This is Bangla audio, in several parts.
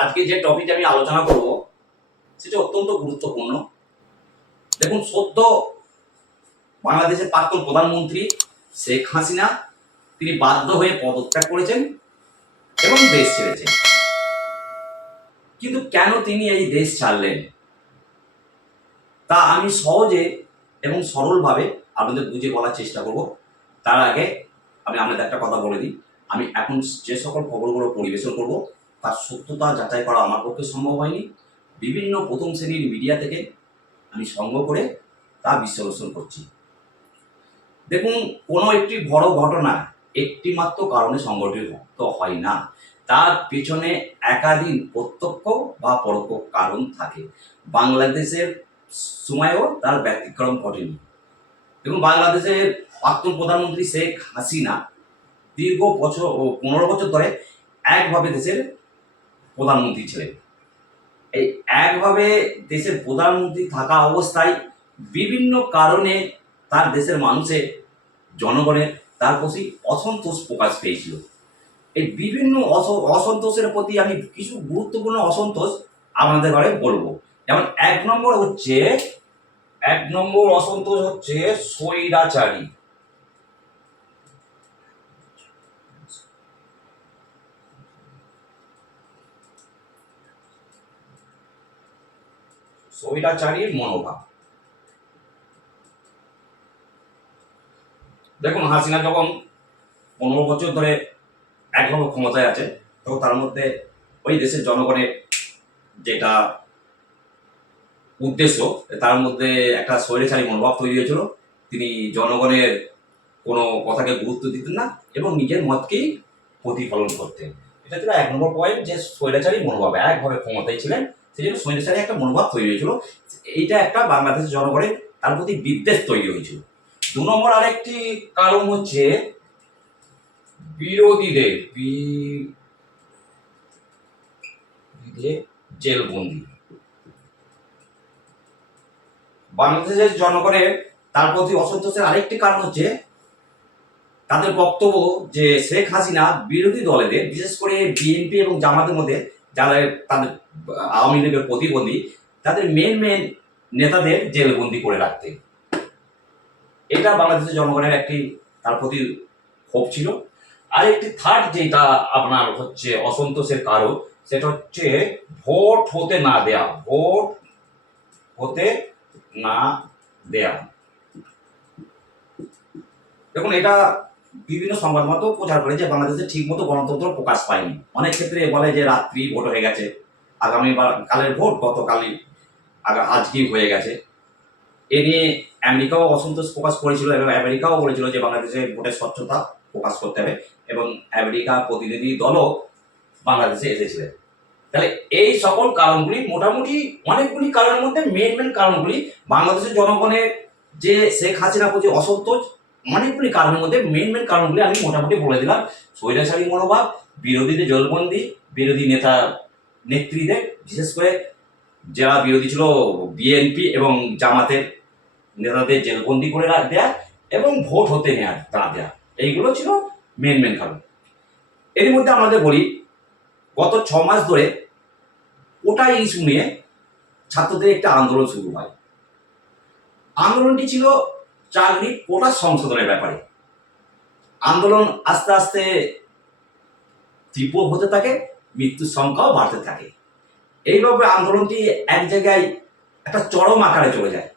আজকে যে টপিকটা আমি আলোচনা করব সেটা অত্যন্ত গুরুত্বপূর্ণ। দেখুন, সদ্য বাংলাদেশের প্রাক্তন প্রধানমন্ত্রী শেখ হাসিনা তিনি বাধ্য হয়ে পদত্যাগ করেছেন এবং দেশ ছেড়েছেন। কিন্তু কেন তিনি এই দেশ ছাড়লেন তা আমি সহজে এবং সরলভাবে আপনাদের বুঝিয়ে বলার চেষ্টা করব। তার আগে আমি আপনাদের একটা কথা বলে দিই, আমি এখন যে সকল খবরগুলো পরিবেশন করব তার সত্যতা যাচাই করা আমার পক্ষে সম্ভব হয়নি। বিভিন্ন প্রথম শ্রেণীর মিডিয়া থেকে আমি সংগ্রহ করে তা বিশ্লেষণ করছি। দেখুন, কোনো একটি বড় ঘটনা একটি মাত্র কারণে সংঘটিত হয় না, তার পেছনে একাধিক প্রত্যক্ষ বা পরোক্ষ কারণ থাকে। বাংলাদেশের সময়েও তার ব্যতিক্রম ঘটেনি। দেখুন, বাংলাদেশের প্রাক্তন প্রধানমন্ত্রী শেখ হাসিনা দীর্ঘ 15 বছর ধরে একভাবে দেশের প্রধানমন্ত্রী ছিলেন। এই একভাবে দেশের প্রধানমন্ত্রী থাকা অবস্থায় বিভিন্ন কারণে তার দেশের মানুষের জনগণের তার প্রতি অসন্তোষ প্রকাশ পেয়েছিল। এই বিভিন্ন অসন্তোষের প্রতি আমি কিছু গুরুত্বপূর্ণ অসন্তোষ আপনাদের ঘরে বলবো। যেমন এক নম্বর অসন্তোষ হচ্ছে স্বৈরাচারী। স্বৈরাচারীর মনোভাব। দেখুন, হাসিনা যখন 15 বছর ধরে একভাবে ক্ষমতায় আছে, তখন তার মধ্যে ওই দেশের জনগণের যেটা উদ্দেশ্য, তার মধ্যে একটা স্বৈরাচারী মনোভাব তৈরি হয়েছিল। তিনি জনগণের কোনো কথাকে গুরুত্ব দিতেন না এবং নিজের মতকেই প্রতিফলন করতেন। এটা ছিল 1 নম্বর পয়েন্ট, যে স্বৈরাচারী মনোভাব, একভাবে ক্ষমতায় ছিলেন, সেই জন্য স্বৈরাচারী একটা মনোভাব তৈরি হয়েছিল। এইটা একটা বাংলাদেশের জনগণের তার প্রতি বিদ্বেষ তৈরি হয়েছিল। 2 নম্বর আরেকটি কারণ হচ্ছে বিরোধীদের জেলবন্দি। বাংলাদেশের জনগণের তার প্রতি অসন্তোষের আরেকটি কারণ হচ্ছে তাদের বক্তব্য যে শেখ হাসিনা বিরোধী দলেদের, বিশেষ করে বিএনপি এবং জামাতের মধ্যে যারা তাদের আওয়ামী লীগের প্রতিবন্ধী, তাদের মেন নেতাদের জেলবন্দি করে রাখতে। এটা বাংলাদেশের জনগণের একটি তার প্রতি ক্ষোভ ছিল। আর একটি থার্ড যেটা আপনার হচ্ছে অসন্তোষের কারণ, সেটা হচ্ছে ভোট হতে না দেয়া। দেখুন, এটা বিভিন্ন সংবাদ মাধ্যম প্রচার করে যে বাংলাদেশে ঠিক মতো গণতন্ত্র প্রকাশ পায়নি। অনেক ক্ষেত্রে বলে যে রাত্রি ভোট হয়ে গেছে, আগামী কালের ভোট গতকালই আজকেই হয়ে গেছে। এ নিয়ে আমেরিকাও অসন্তোষ প্রকাশ করেছিল এবং আমেরিকাও বলেছিল যে বাংলাদেশের ভোটের স্বচ্ছতা প্রকাশ করতে হবে, এবং আমেরিকা প্রতিনিধি দলও বাংলাদেশে এসেছিলেন। তাহলে এই সকল কারণগুলি, মোটামুটি অনেকগুলি কারণের মধ্যে মেন কারণগুলি বাংলাদেশের জনগণের যে শেখ হাসিনার প্রতি অসন্তোষ, অনেকগুলি কারণের মধ্যে মেন কারণগুলি আমি মোটামুটি বলে দিলাম। স্বৈরাচারী মনোভাব, বিরোধীদের জলবন্দি, বিরোধী নেত্রীদের, বিশেষ করে যারা বিরোধী ছিল বিএনপি এবং জামাতের নেতাদের জেলবন্দি করে দেয়া, এবং ভোট হতে না দেয়া, এইগুলো ছিল মেন কারণ। এর মধ্যে আমাদের বলি, গত 6 মাস ধরে কোটাই ইস্যু নিয়ে ছাত্রদের একটা আন্দোলন শুরু হয়। আন্দোলনটি ছিল চাকরি কোটা সংশোধনের ব্যাপারে। আন্দোলন আস্তে আস্তে তীব্র হতে থাকে, মৃত্যুর সংখ্যাও বাড়তে থাকে। এইভাবে আন্দোলনটি এক জায়গায় একটা চরম আকারে চলে যায়।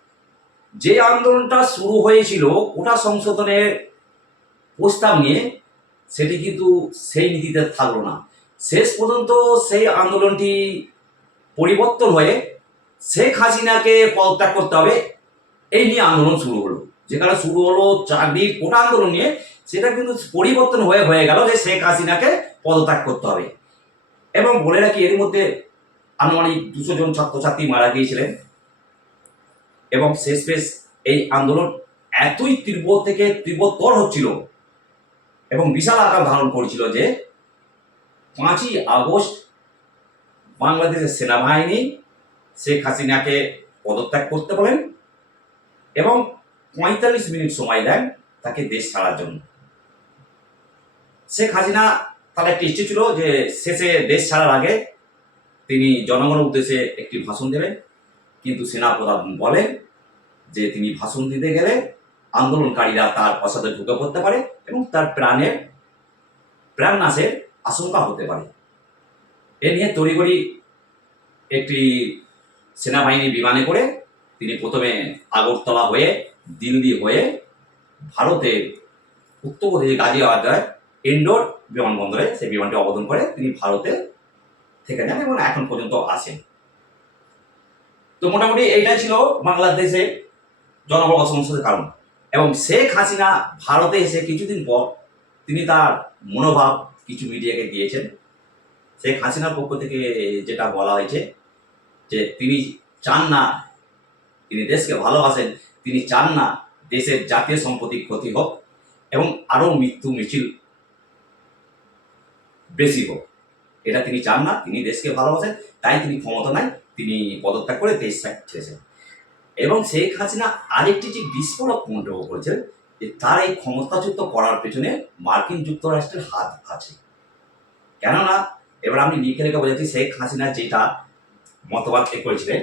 যে আন্দোলনটা শুরু হয়েছিল কোটা সংশোধনের প্রস্তাব নিয়ে, সেটি কিন্তু সেই নীতিতে থাকলো না। শেষ পর্যন্ত সেই আন্দোলনটি পরিবর্তন হয়ে শেখ হাসিনাকে পদত্যাগ করতে হবে, এই নিয়ে আন্দোলন শুরু হলো। যেখানে শুরু হলো চাকরির কোটা আন্দোলন নিয়ে, সেটা কিন্তু পরিবর্তন হয়ে গেল যে শেখ হাসিনাকে পদত্যাগ করতে হবে। এবং বলে রাখি, এর মধ্যে আনুমানিক 200 জন ছাত্রছাত্রী মারা গিয়েছিলেন, এবং শেষ এই আন্দোলন এতই তীব্রতর হচ্ছিল এবং বিশাল আকার ধারণ করেছিল যে 5ই আগস্ট বাংলাদেশের সেনাবাহিনী শেখ হাসিনাকে পদত্যাগ করতে বলেন এবং 45 মিনিট সময় দেন তাকে দেশ ছাড়ার জন্য। শেখ হাসিনা তার একটা ইচ্ছে ছিল যে শেষে দেশ ছাড়ার আগে তিনি জনগণের উদ্দেশ্যে একটি ভাষণ দেবেন, কিন্তু সেনাপ্রধান বলে যে তিনি ভাষণ দিতে গেলে আন্দোলনকারীরা তার প্রাসাদে ঢুকে পড়তে পারে এবং তার প্রাণনাশের আশঙ্কা হতে পারে। এ নিয়ে তড়িঘড়ি একটি সেনাবাহিনী বিমানে করে তিনি প্রথমে আগরতলা হয়ে দিল্লি হয়ে ভারতের উত্তরপ্রদেশের গাজিয়াবাদের ইন্ডোর বিমানবন্দরে সেই বিমানটি অবতরণ করে তিনি ভারতে থেকে যান এবং এখন পর্যন্ত আছেন। তো মোটামুটি এইটাই ছিল বাংলাদেশের জনবল অসন্তোষের কারণ। এবং শেখ হাসিনা ভারতে এসে কিছুদিন পর তিনি তার মনোভাব কিছু মিডিয়াকে দিয়েছেন। শেখ হাসিনার পক্ষ থেকে যেটা বলা হয়েছে যে তিনি চান না, তিনি দেশকে ভালোবাসেন, তিনি চান না দেশের জাতীয় সম্পত্তির ক্ষতি হোক এবং আরও মৃত্যু মিছিল বেশি হোক, এটা তিনি চান না। তিনি দেশকে ভালোবাসেন, তাই তিনি ক্ষমতা নাই, তিনি পদত্যাগ করে দেশ ছেড়েছেন। এবং শেখ হাসিনা আরেকটি যে বিস্ফোরক মন্তব্য করেছেন যে তার এই ক্ষমতাচ্যুত করার পেছনে মার্কিন যুক্তরাষ্ট্রের হাত আছে। কেননা এবার আমি লিখে রেখে বোঝাচ্ছি শেখ হাসিনা যেটা মতবাদ করেছিলেন।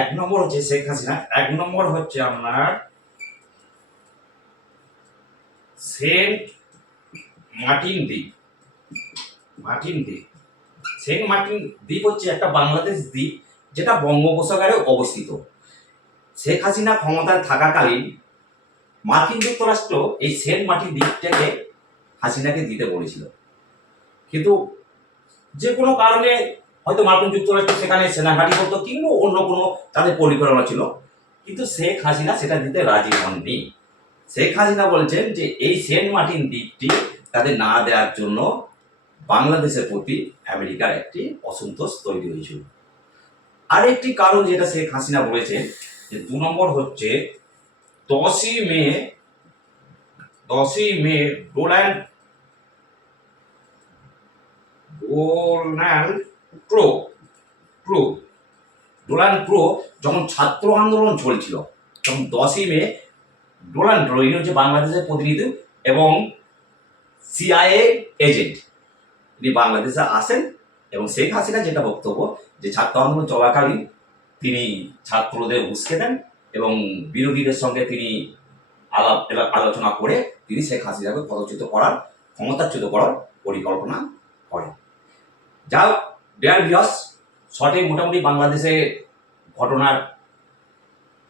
1 নম্বর হচ্ছে শেখ হাসিনা, 1 নম্বর হচ্ছে আপনার সেন্ট মার্টিন দ্বীপ। সেন্ট মার্টিন দ্বীপ হচ্ছে একটা বাংলাদেশ দ্বীপ যেটা বঙ্গোপসাগরে অবস্থিত। শেখ হাসিনা ক্ষমতায় থাকাকালীন মার্কিন যুক্তরাষ্ট্র এই সেন্ট মার্টিন দ্বীপটাকে হাসিনাকে দিতে বলেছিল, কিন্তু যে কোনো কারণে হয়তো মার্কিন যুক্তরাষ্ট্র সেখানে সেনাঘাঁটি করতো কিংবা অন্য কোনো তাদের পরিকল্পনা ছিল, কিন্তু শেখ হাসিনা সেটা দিতে রাজি হননি। শেখ হাসিনা বলছেন যে এই সেন্ট মার্টিন দ্বীপটি তাদের না দেওয়ার জন্য বাংলাদেশের প্রতি আমেরিকার একটি অসন্তোষ তৈরি হয়েছিল। আরেকটি কারণ যেটা শেখ হাসিনা বলেছেন যে 2 নম্বর হচ্ছে 10ই মে ডোনাল্ড ট্রো যখন ছাত্র আন্দোলন চলছিল, তখন 10ই মে ডোনাল্ড ট্রো ইনি হচ্ছে বাংলাদেশের প্রতিনিধি এবং CIA এজেন্ট, তিনি বাংলাদেশে আসেন এবং শেখ হাসিনা যেটা বক্তব্য যে ছাত্র আন্দোলন চলাকালীন তিনি ছাত্রদের উস্কে দেন এবং বিরোধীদের সঙ্গে তিনি আলোচনা করে তিনি শেখ হাসিনাকে ক্ষমতাচ্যুত করার পরিকল্পনা করেন। যা ডিয়ার ভিউয়ার্স, শর্টে মোটামুটি বাংলাদেশে ঘটনার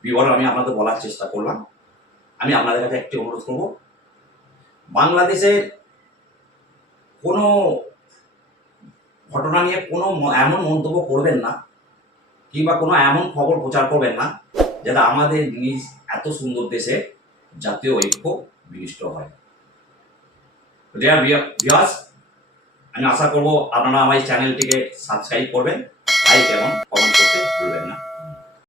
বিবরণ আমি আপনাদের বলার চেষ্টা করলাম। আমি আপনাদের কাছে একটি অনুরোধ করব, বাংলাদেশের কোনো ঘটনা নিয়ে কোনো এমন মন্তব্য করবেন না কিংবা কোনো এমন খবর প্রচার করবেন না যাতে আমাদের নিজ এত সুন্দর দেশে জাতীয় ঐক্য বিনষ্ট হয়। ডিয়ার ভিউয়ার্স, আমি আশা করব আপনারা আমার এই চ্যানেলটিকে সাবস্ক্রাইব করবেন, লাইক এবং কমেন্ট করতে ভুলবেন না।